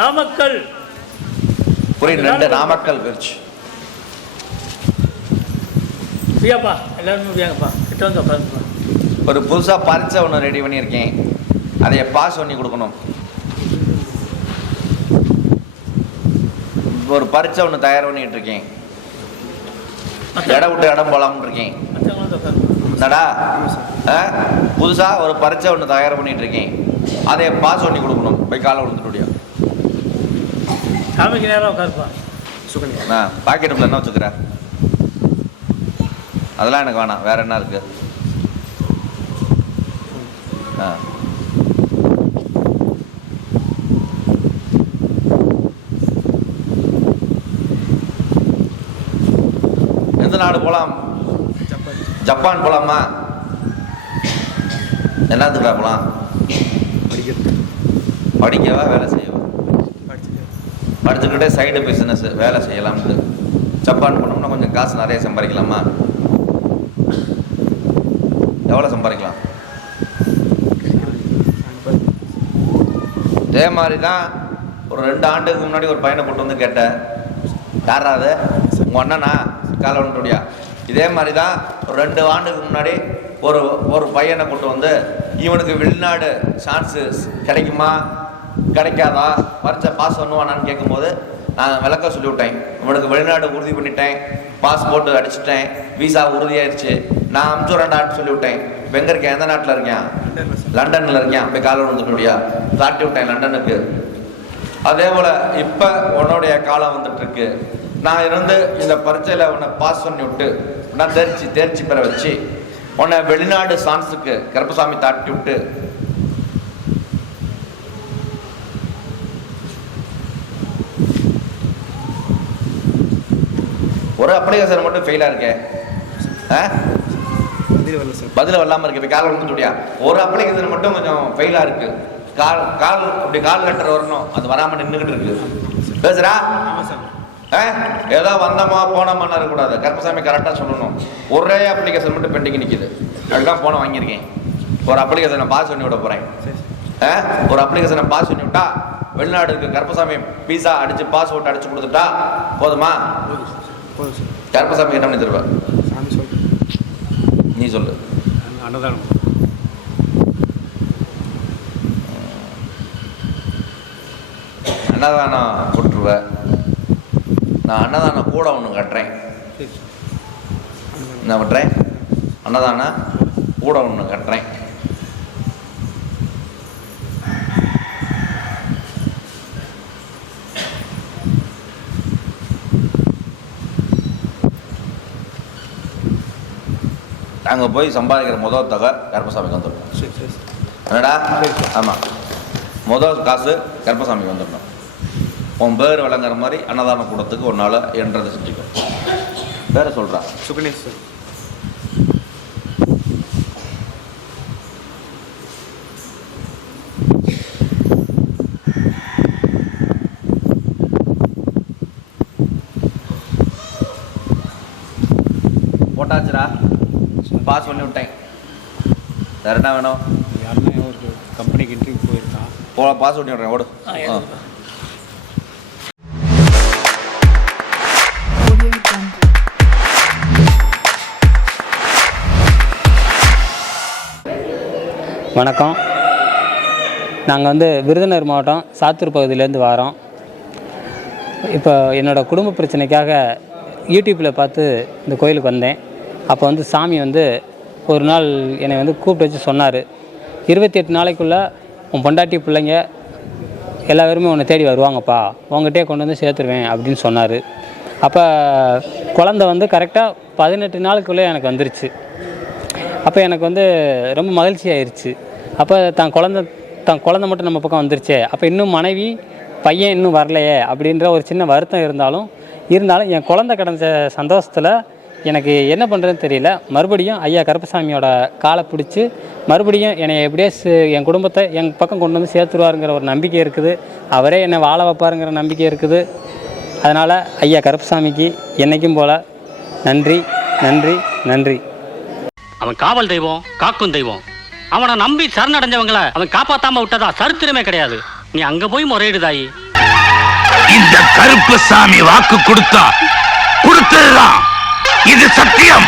நாமக்கல் புரியுது, 2 நாமக்கல் பிரிச்சு பியாப்பா எல்லாருமே பியாங்கப்பா கிட்ட வந்து உட்காந்துப்பா. ஒரு புதுசாக பரீட்சை ஒன்று ரெடி பண்ணியிருக்கேன், அதை பாஸ் பண்ணி கொடுக்கணும். ஒரு பரீட்சை ஒன்று தயார் பண்ணிட்டு இருக்கேன், இடம் விட்டு இடம் போகலாம்னு இருக்கேன். என்னடா புதுசாக ஒரு பரீட்சை ஒன்று தயார் பண்ணிட்டு இருக்கேன், அதை பாஸ் பண்ணி கொடுக்கணும். போய் காலை விழுந்துட்டு சாமிக்கு நேரம் உட்காருப்பா. பாக்கெட்டுக்குள்ள என்ன வச்சுக்கிற? அதெல்லாம் எனக்கு வேணாம், வேற என்ன இருக்கு? எந்த நாடு போகலாம்? ஜப்பான் போகலாமா? என்னத்துக்கா போகலாம்? படிக்கவா வேலை செய்யவா? படிச்சுக்கிட்டே சைடு பிஸ்னஸ் வேலை செய்யலாம்னு. ஜப்பான் போனோம்னா கொஞ்சம் காசு நிறைய சம்பாதிக்கலாமா? எவ்வளோ சம்பாதிக்கலாம்? இதே மாதிரி தான் ஒரு 2 ஆண்டுக்கு முன்னாடி ஒரு பையனை கூட்டு வந்து கேட்டேன், யாராவது உங்கள் அண்ணனா காலை ஒன்றுடியா? இதே மாதிரி தான் ஒரு 2 ஆண்டுக்கு முன்னாடி ஒரு பையனை கூட்டு வந்து, இவனுக்கு வெளிநாடு சான்ஸு கிடைக்குமா கிடைக்காதா, பரீட்சை பாஸ் பண்ணுவானான்னு கேட்கும்போது நான் விளக்க சொல்லிவிட்டேன். இவனுக்கு வெளிநாடு உறுதி பண்ணிட்டேன், பாஸ்போர்ட்டு அடிச்சுட்டேன், விசா உறுதியாயிடுச்சு, நான் அமுச்சுறேன்டான்னு சொல்லிவிட்டேன். இப்போ எங்கே இருக்கேன்? எந்த நாட்டில் இருக்கேன்? லண்டனில் இருக்கேன். போய் காலம் வந்துட்டுடியா தாட்டி விட்டேன் லண்டனுக்கு. அதே போல் இப்போ உன்னுடைய காலம் வந்துட்டுருக்கு. நான் இருந்து இந்த பரீட்சையில் உன்னை பாஸ் பண்ணி விட்டு நான் தேர்ச்சி பெற வச்சு உன்னை வெளிநாடு சான்ஸுக்கு கருப்பசாமி தாட்டி விட்டு ஒரு அப்ளிகேஷன் மட்டும் ஃபெயிலாக இருக்கேன், பதில் வரலாமல் இருக்கு. இப்போ கால் வந்துட்டுடியா ஒரு அப்ளிகேஷன் மட்டும் கொஞ்சம் ஃபெயிலாக இருக்கு. கால் லெட்டர் வரணும், அது வராமல் நின்றுக்கிட்டு இருக்கு. பேசுறா ஏதோ வந்தோமா போனோமான்னு இருக்கக்கூடாது. கருப்பசாமி கரெக்டாக சொல்லணும். ஒரே அப்ளிகேஷன் மட்டும் பெண்டிங் நிற்கிது, அதுதான் போன வாங்கியிருக்கேன். ஒரு அப்ளிகேஷனை பாஸ் பண்ணி விட போகிறேன். ஒரு அப்ளிகேஷனை பாஸ் பண்ணி விட்டா வெளிநாடுக்கு கருப்பசாமி பீஸா அடிச்சு பாஸ்போர்ட் அடிச்சு கொடுத்துட்டா போதுமா? கருப்பசாமி என்ன பண்ணி தருவ? நீ சொல்லு. அன்னதானம். அன்னதானம் போட்டுருவ. நான் அன்னதானம் கூட ஒன்று கட்டுறேன். என்ன பண்ணுறேன்? அன்னதானம் கூட ஒன்று கட்டுறேன். அங்கே போய் சம்பாதிக்கிற முதல் தொகை கருப்பசாமிக்கு வந்துடணும். என்னடா? ஆமாம், முதல் காசு கருப்பசாமிக்கு வந்துடணும். உன் பேர் விளங்குற மாதிரி அன்னதானம் கூடத்துக்கு ஒரு நாள் என்றதை செஞ்சுக்கோ. பேரை சொல்கிறா? சுகணேஷ் சார். போட்டாச்சுரா, பாஸ் பண்ணி விட்டேன். வேறு என்ன வேணும்? யாருன்னா ஒரு கம்பெனிக்கு இன்டர்வியூ போயிருக்கான், பாஸ் பண்ணி விட்றேன். ஓடு. வணக்கம். நாங்கள் விருதுநகர் மாவட்டம் சாத்தூர் பகுதியிலேருந்து வரோம். இப்போ என்னோடய குடும்ப பிரச்சனைக்காக யூடியூப்பில் பார்த்து இந்த கோயிலுக்கு வந்தேன். அப்போ சாமி ஒரு நாள் என்னை கூப்பிட்டு வச்சு சொன்னார், 28 நாளைக்குள்ளே உன் பொண்டாட்டி பிள்ளைங்க எல்லாருமே உன்னை தேடி வருவாங்கப்பா, உங்கள்கிட்டே கொண்டு வந்து சேர்த்துருவேன் அப்படின்னு சொன்னார். அப்போ குழந்த கரெக்டாக 18 நாளுக்குள்ளே எனக்கு வந்துருச்சு. அப்போ எனக்கு ரொம்ப மகிழ்ச்சி ஆயிடுச்சு. அப்போ தான் குழந்த மட்டும் நம்ம பக்கம் வந்துருச்சே, அப்போ இன்னும் மனைவி பையன் இன்னும் வரலையே அப்படின்ற ஒரு சின்ன வருத்தம் இருந்தாலும் என் குழந்தை கிடந்த சந்தோஷத்தில் எனக்கு என்ன பண்ணுறதுன்னு தெரியல. மறுபடியும் ஐயா கருப்பசாமியோட காலை பிடிச்சி மறுபடியும் என்னை எப்படியே என் குடும்பத்தை என் பக்கம் கொண்டு வந்து சேர்த்துருவாருங்கிற ஒரு நம்பிக்கை இருக்குது. அவரே என்னை வாழ வைப்பாருங்கிற நம்பிக்கை இருக்குது. அதனால் ஐயா கருப்பசாமிக்கு என்றைக்கும் போல் நன்றி நன்றி நன்றி. அவன் காவல் தெய்வம், காக்கும் தெய்வம். அவனை நம்பி சரணடைஞ்சவங்களை அவன் காப்பாத்தாம விட்டதா சரித்திரமே கிடையாது. நீ அங்க போய் முறையிடுதாயி. இந்த கருப்பு சாமி வாக்கு கொடுத்தா கொடுத்ததுதான் இது சத்தியம்.